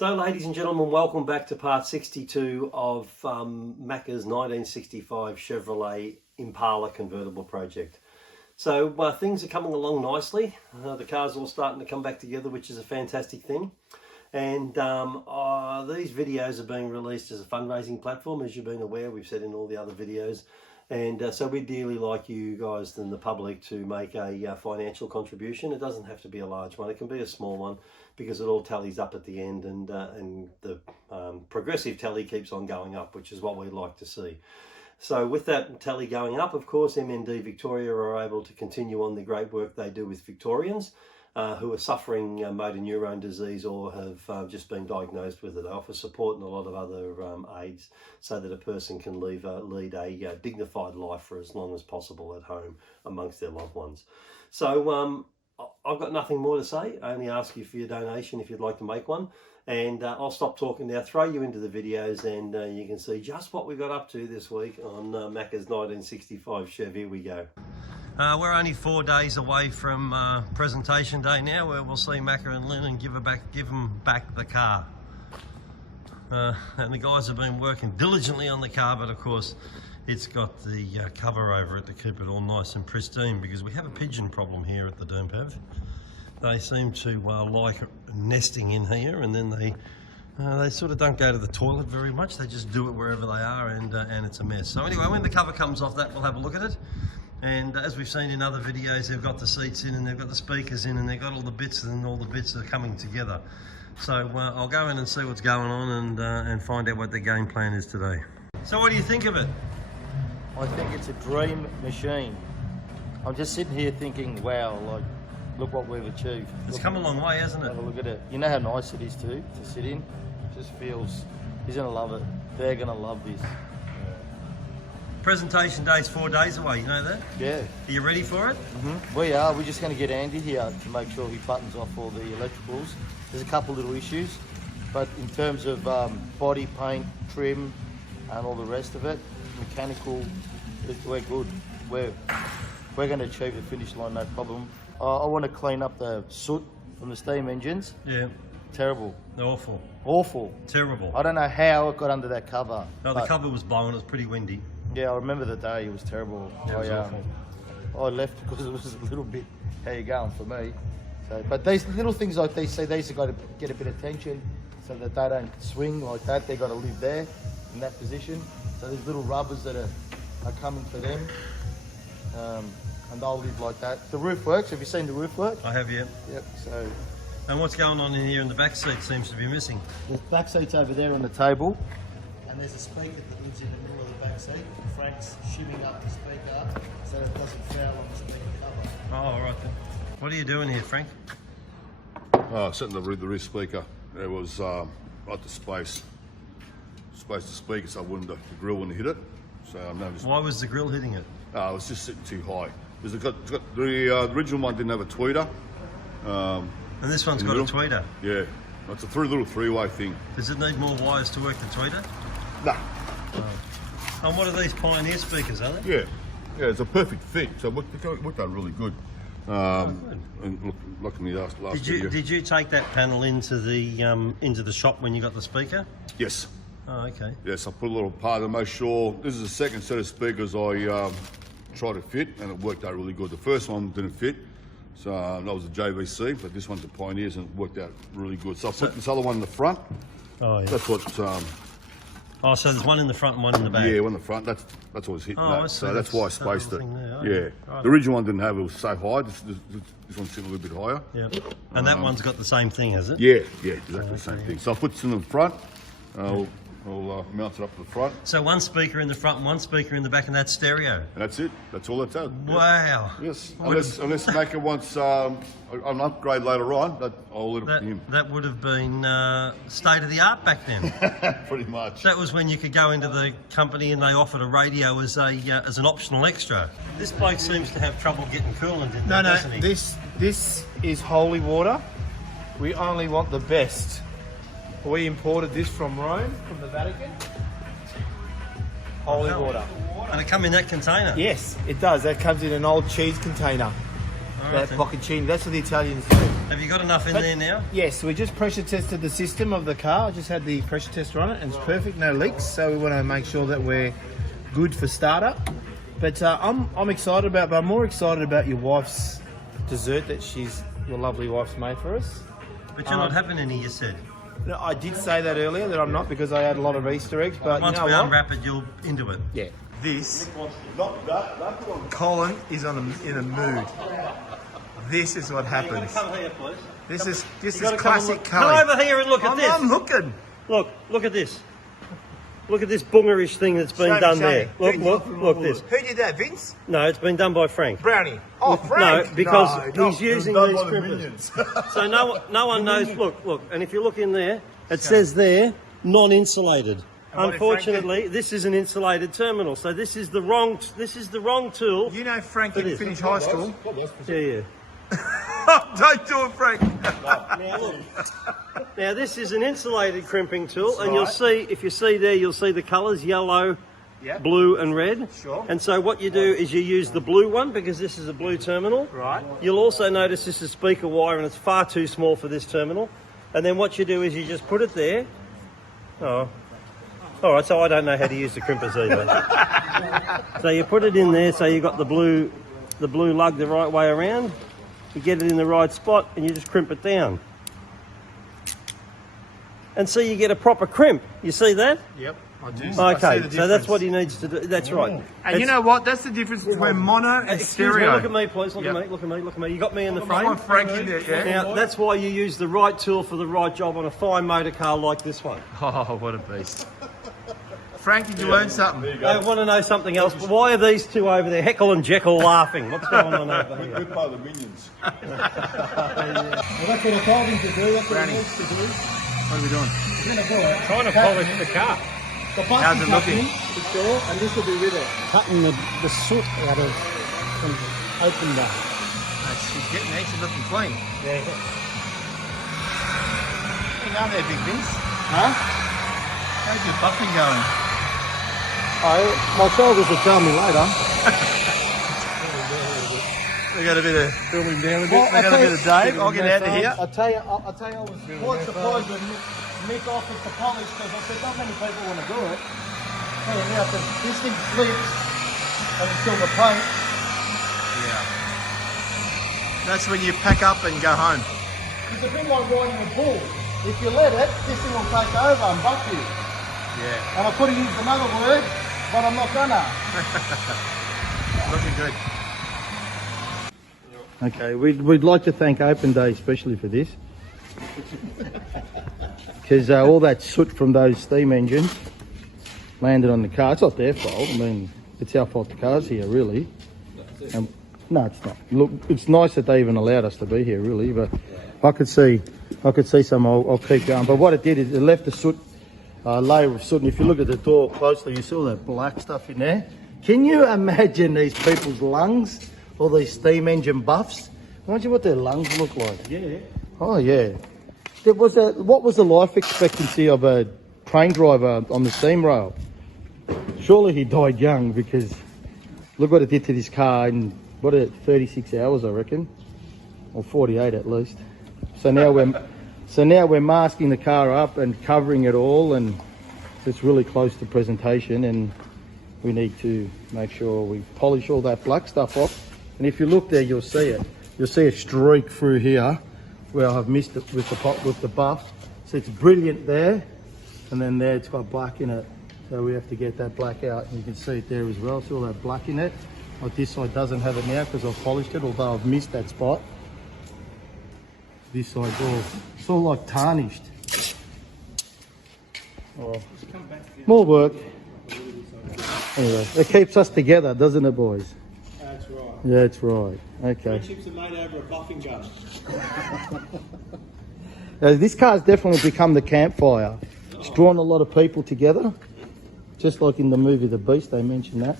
So, ladies and gentlemen, welcome back to part 62 of Macka's 1965 Chevrolet Impala Convertible project. So things are coming along nicely. The car's all starting to come back together, which is a fantastic thing. And these videos are being released as a fundraising platform, as you've been aware. We've said in all the other videos. And so we'd dearly like you guys and the public to make a financial contribution. It doesn't have to be a large one. It can be a small one because it all tallies up at the end, and the progressive tally keeps on going up, which is what we'd like to see. So with that tally going up, of course, MND Victoria are able to continue on the great work they do with Victorians who are suffering motor neurone disease or have just been diagnosed with it. They offer support and a lot of other aids so that a person can lead a dignified life for as long as possible at home amongst their loved ones. So I've got nothing more to say. I only ask you for your donation if you'd like to make one. And I'll stop talking now, throw you into the videos, and you can see just what we got up to this week on Macka's 1965 Chev. Here we go. We're only 4 days away from presentation day now, where we'll see Macka and Lynn and give them back the car. And the guys have been working diligently on the car, but of course it's got the cover over it to keep it all nice and pristine, because we have a pigeon problem here at the Dermpav. They seem to like nesting in here, and then they sort of don't go to the toilet very much. They just do it wherever they are, and it's a mess. So anyway, when the cover comes off that, we'll have a look at it. And as we've seen in other videos, they've got the seats in, and they've got the speakers in, and they've got all the bits, and all the bits are coming together. So I'll go in and see what's going on, and find out what the game plan is today. So what do you think of it? I think it's a dream machine. I'm just sitting here thinking, wow, like, look what we've achieved. It's come a long way, hasn't it? Have a look at it. You know how nice it is too, to sit in? It just feels, he's gonna love it. They're gonna love this. Presentation day's 4 days away, you know that? Yeah. Are you ready for it? Mm-hmm. We are. We're just going to get Andy here to make sure he buttons off all the electricals. There's a couple little issues, but in terms of body paint, trim, and all the rest of it, mechanical, we're good. We're going to achieve the finish line, no problem. I want to clean up the soot from the steam engines. Yeah. Terrible. Awful. Awful. Terrible. I don't know how it got under that cover. No, the cover was blown. It was pretty windy. Yeah, I remember the day. It was terrible. Yeah, it was awful. I left because it was a little bit, how you going for me. So, but these little things like these, these have got to get a bit of tension so that they don't swing like that. They've got to live there in that position. So there's little rubbers that are coming for them. And they'll live like that. The roof works. Have you seen the roof work? I have, yeah. Yep. So. And what's going on in here in the back seat seems to be missing? The back seat's over there on the table. And there's a speaker that lives in the middle of the back seat. Frank's shimming up the speaker so that it doesn't foul on the speaker cover. Oh, all right then. What are you doing here, Frank? Setting the rear speaker. It was right to space to speaker, so the grill wouldn't hit it. So why was the grill hitting it? It was just sitting too high. Because the original one didn't have a tweeter. And this one's got a tweeter? Yeah. It's a little three-way thing. Does it need more wires to work the tweeter? Nah. Oh. And what are these Pioneer speakers, are they? Yeah. Yeah, it's a perfect fit. So it worked out really good. Good. And look at me last video. Did you take that panel into the shop when you got the speaker? Yes. Oh, okay. Yes, I put a little part to make sure. This is the second set of speakers I tried to fit, and it worked out really good. The first one didn't fit. So that was a JVC, but this one's a Pioneers, and it worked out really good. So I put this other one in the front. Oh, yeah. That's what. Oh, so there's one in the front and one in the back. Yeah, one in the front. That's what was hitting that. So that's why I spaced it. There, yeah. Right. The original one didn't have it. It was so high. This one's sitting a little bit higher. Yeah. And that one's got the same thing, has it? Yeah. Yeah. Exactly the same thing. So I put this in the front. I'll mount it up to the front. So one speaker in the front and one speaker in the back, and that's stereo. And that's it. That's all that's out. Wow. Yes. Unless Macka wants an upgrade later on, I'll let it to him. That would have been state of the art back then. Pretty much. That was when you could go into the company and they offered a radio as an optional extra. This bloke seems to have trouble getting coolant in there, doesn't he? This is holy water. We only want the best. We imported this from Rome, from the Vatican. Holy water. And it come in that container? Yes, it does. That comes in an old cheese container. All that then. bocconcini. That's what the Italians do. Have you got enough in there now? Yes, we just pressure tested the system of the car. I just had the pressure tester on it, and it's perfect, no leaks. So we want to make sure that we're good for startup. But I'm excited about. But I'm more excited about your wife's dessert that your lovely wife's made for us. But you're not having any, you said. No, I did say that earlier that I'm not, because I had a lot of Easter eggs. But Once you know we what? unwrap it, you'll into it. Yeah. This. Colin is in a mood. This is what happens. Come here, please. This is Come classic come Colin. over here and look at this. I'm looking. Look at this. Look at this boongerish thing that's been done there. Look this. Who did that, Vince? No, it's been done by Frank. Brownie. Oh, Frank. No, because No, he's using these crimpers. So no one knows. Look, and if you look in there, it says there, non-insulated. what did Frank do? Unfortunately, this is an insulated terminal, so this is the wrong tool. You know Frank For didn't this. finish high school. Yeah. Don't do it, Frank. Now look. Now this is an insulated crimping tool, and right. you'll see, if you see there, you'll see the colours, yellow, Yep. blue and red. Sure. And so what you do is you use the blue one, because this is a blue terminal. Right. You'll also notice this is speaker wire, and it's far too small for this terminal. And then what you do is you just put it there. Oh. All right, so I don't know how to use the crimpers either. So you put it in there, so you got the blue lug the right way around. You get it in the right spot, and you just crimp it down. And so you get a proper crimp. You see that? Yep, I do. Okay, so that's what he needs to do. That's right. And you know what? That's the difference between mono and Excuse stereo. me, look at me, please. Look Yep. at me. Look at me. Look at me. You got me in the I frame. want Frank in there, yeah. Now that's why you use the right tool for the right job on a fine motor car like this one. Oh, what a beast. Frank, did you learn something? I want to know something else. Why are these two over there, Heckle and Jekyll, laughing? What's going on over here? Good part of the minions. Well, that's what I told him to do. That's what he needs to do. What are we doing? Trying to polish the car. How's it looking? And this will be with it. Cutting the soot out of open bar. She's getting actually looking clean. Yeah. Hang on there, Big Vince. Huh? How's your buffing going? My shoulders will tell me later. We got a bit of Filming down a bit. we got a bit of Dave. I'll get out of here. I'll tell you, I was quite surprised when Mick offered to polish, because I said not many people want to do it. Hey, now this thing slips and it's still the paint. Yeah. That's when you pack up and go home. It's a bit like riding a bull. If you let it, this thing will take over and buck you. Yeah. And I could have used another word, but I'm not gonna. Looking good. Okay, we'd like to thank Open Day especially for this. Because all that soot from those steam engines landed on the car. It's not their fault. I mean, it's our fault the car's here, really. No, it's not. Look, it's nice that they even allowed us to be here, really. But I could see some. I'll keep going. But what it did is it left a soot layer of soot. And if you look at the door closely, you see all that black stuff in there. Can you imagine these people's lungs? All these steam engine buffs. Imagine what their lungs look like. Yeah. Oh yeah. What was the life expectancy of a train driver on the steam rail? Surely he died young, because look what it did to this car in 36 hours, I reckon, or 48 at least. So now we're masking the car up and covering it all, and it's really close to presentation, and we need to make sure we polish all that black stuff off. And if you look there, you'll see it. You'll see a streak through here where I've missed it with the buff. So it's brilliant there, and then there it's got black in it. So we have to get that black out. And you can see it there as well. See all that black in it. Like this side doesn't have it now because I've polished it, although I've missed that spot. This side's it's all like tarnished. Oh, more work. Anyway, it keeps us together, doesn't it, boys? That's right. Yeah, that's right. Okay. Chips are made over a buffing gun. This car's definitely become the campfire. It's drawn a lot of people together, just like in the movie The Beast. They mentioned that.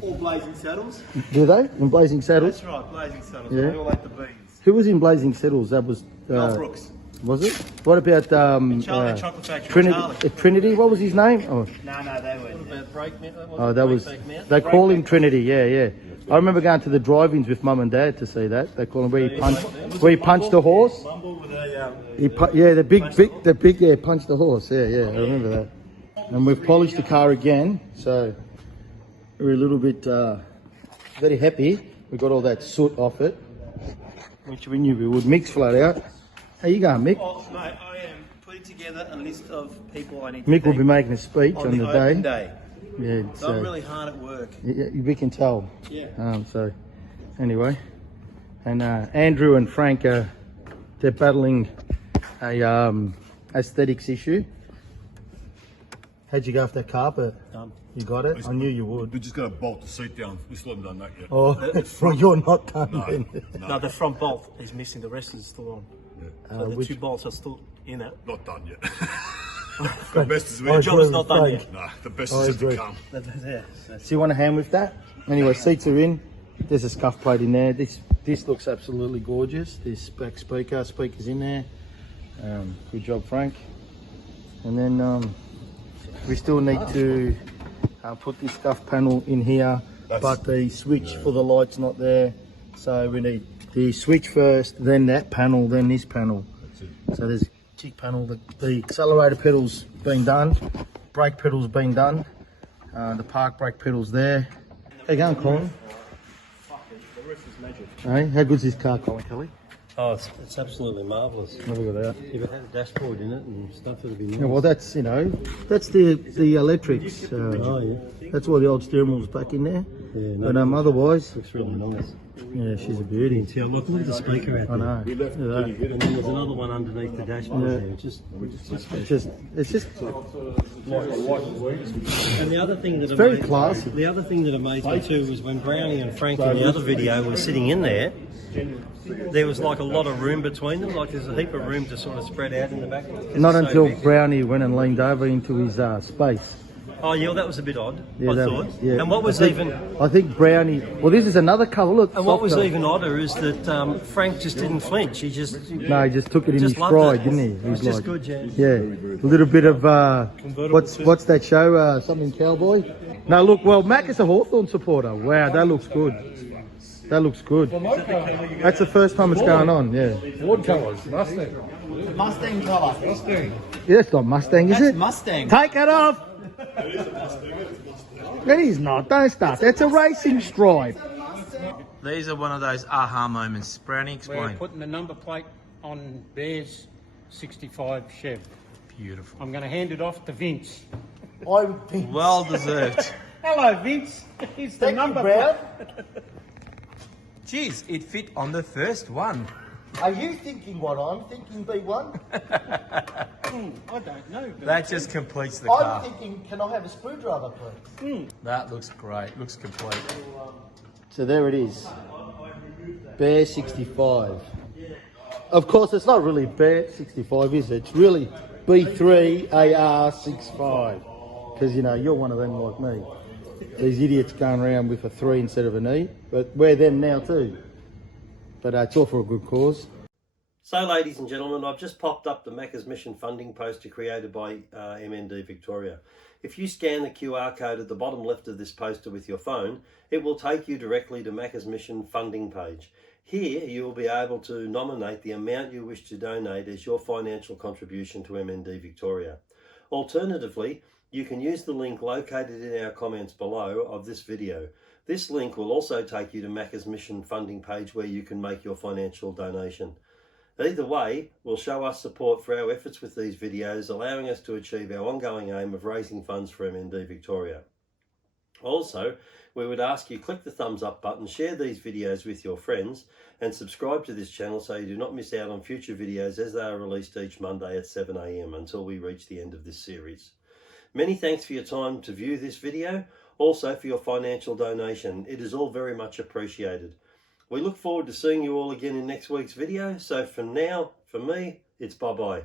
All Blazing Saddles. Do they? In Blazing Saddles? That's right, Blazing Saddles. Yeah. We all ate the beans. Who was in Blazing Saddles? That was Mel Brooks. Was it? What about Charlie Chocolate Factory. Trinity? Charlie. Trinity? What was his name? Oh, No, they weren't. About break, that was. They call him Trinity. Yeah, yeah. I remember going to the drive-ins with Mum and Dad to see that. They call them where you punch the horse. Yeah, the big, yeah, punch the horse. Yeah, I remember that. And we've polished the car again, so we're a little bit very happy. We got all that soot off it, which we knew we would. Mick's flat out. How you going, Mick? Oh, mate, I am putting together a list of people I need to Mick will thank be making a speech on the day. open day. Yeah, So I'm really hard at work. yeah, we can tell. Yeah. So anyway, and Andrew and Frank they're battling a aesthetics issue. How'd you go off that carpet? You got it? I knew you would. We're just going to bolt the seat down. We still haven't done that yet. Oh, well, you're not done then. No, the front bolt is missing. The rest is still on. So the which- 2 bolts are still in it. Not done yet. The best is I we. job is not done agree. yet. Nah, the best I is yet to agree. come. So you want a hand with that? Anyway, seats are in. There's a scuff plate in there. This looks absolutely gorgeous. This back speaker's in there. Good job, Frank. And then we still need to put this scuff panel in here, but the switch for the light's not there. So we need the switch first, then that panel, then this panel. So there's a cheek panel. The accelerator pedal's been done. Brake pedal's been done. The park brake pedal's there. How you going, Colin? The roof is magic. Hey, how good's this car, Colin Kelly? Oh, it's absolutely marvellous. Have a look at that. If it had a dashboard in it and stuff, it'd be nice. Yeah, well, that's that's the electrics. Oh, yeah. That's why the old steering wheel's back in there. Yeah, no, But otherwise, looks really nice. yeah, she's a beauty. Yeah, look at the speaker out I there. know. Look at that. And then there's another one underneath the dashboard Yeah. there. It's just And the other thing that very classy. The other thing that amazed me too was when Brownie and Frank in the other video were sitting in there. There was like a lot of room between them. Like there's a heap of room to sort of spread out in the back. 'Cause not it's so until big. Brownie went and leaned over into his space. Oh yeah, well, that was a bit odd. Yeah, I that thought. was- yeah. And what was I think Brownie. Well, this is another colour. Look. And what was softer. even odder is that Frank just didn't flinch. He just No, he just took it in his just loved stride, it. didn't he? It was just good, yeah. Yeah, a little bit of what's that show? Something cowboy. No, look. Well, Mac is a Hawthorn supporter. Wow, that looks good. That looks good. That's the first time it's going on. Yeah. Mustang colour. Yeah, it's not Mustang, is it? Mustang. Take it off. It is not. Don't start. That's a racing stripe. These are one of those aha moments. Brownie, We're explain. putting the number plate on Bear's 65 Chev. Beautiful. I'm going to hand it off to Vince. I'm pink. Well deserved. Hello, Vince. It's the number plate. Jeez, it fit on the first one. Are you thinking what I'm thinking, B1? I don't know. But That just completes the car. thinking, can I have a screwdriver, please? That looks great. Looks complete. So there it is. Bear 65. Of course, it's not really Bear 65, is it? It's really B3 AR 65. Because, you know, you're one of them like me. These idiots going around with a 3 instead of an E. But we're them now too. But it's all for a good cause. So, ladies and gentlemen, I've just popped up the Macca's Mission funding poster created by MND Victoria. If you scan the QR code at the bottom left of this poster with your phone, it will take you directly to Macca's Mission funding page. Here, you will be able to nominate the amount you wish to donate as your financial contribution to MND Victoria. Alternatively, you can use the link located in our comments below of this video. This link will also take you to Macca's Mission funding page where you can make your financial donation. Either way will show us support for our efforts with these videos, allowing us to achieve our ongoing aim of raising funds for MND Victoria. Also, we would ask you click the thumbs up button, share these videos with your friends, and subscribe to this channel so you do not miss out on future videos as they are released each Monday at 7 AM until we reach the end of this series. Many thanks for your time to view this video, also for your financial donation. It is all very much appreciated. We look forward to seeing you all again in next week's video. So for now, for me, it's bye-bye.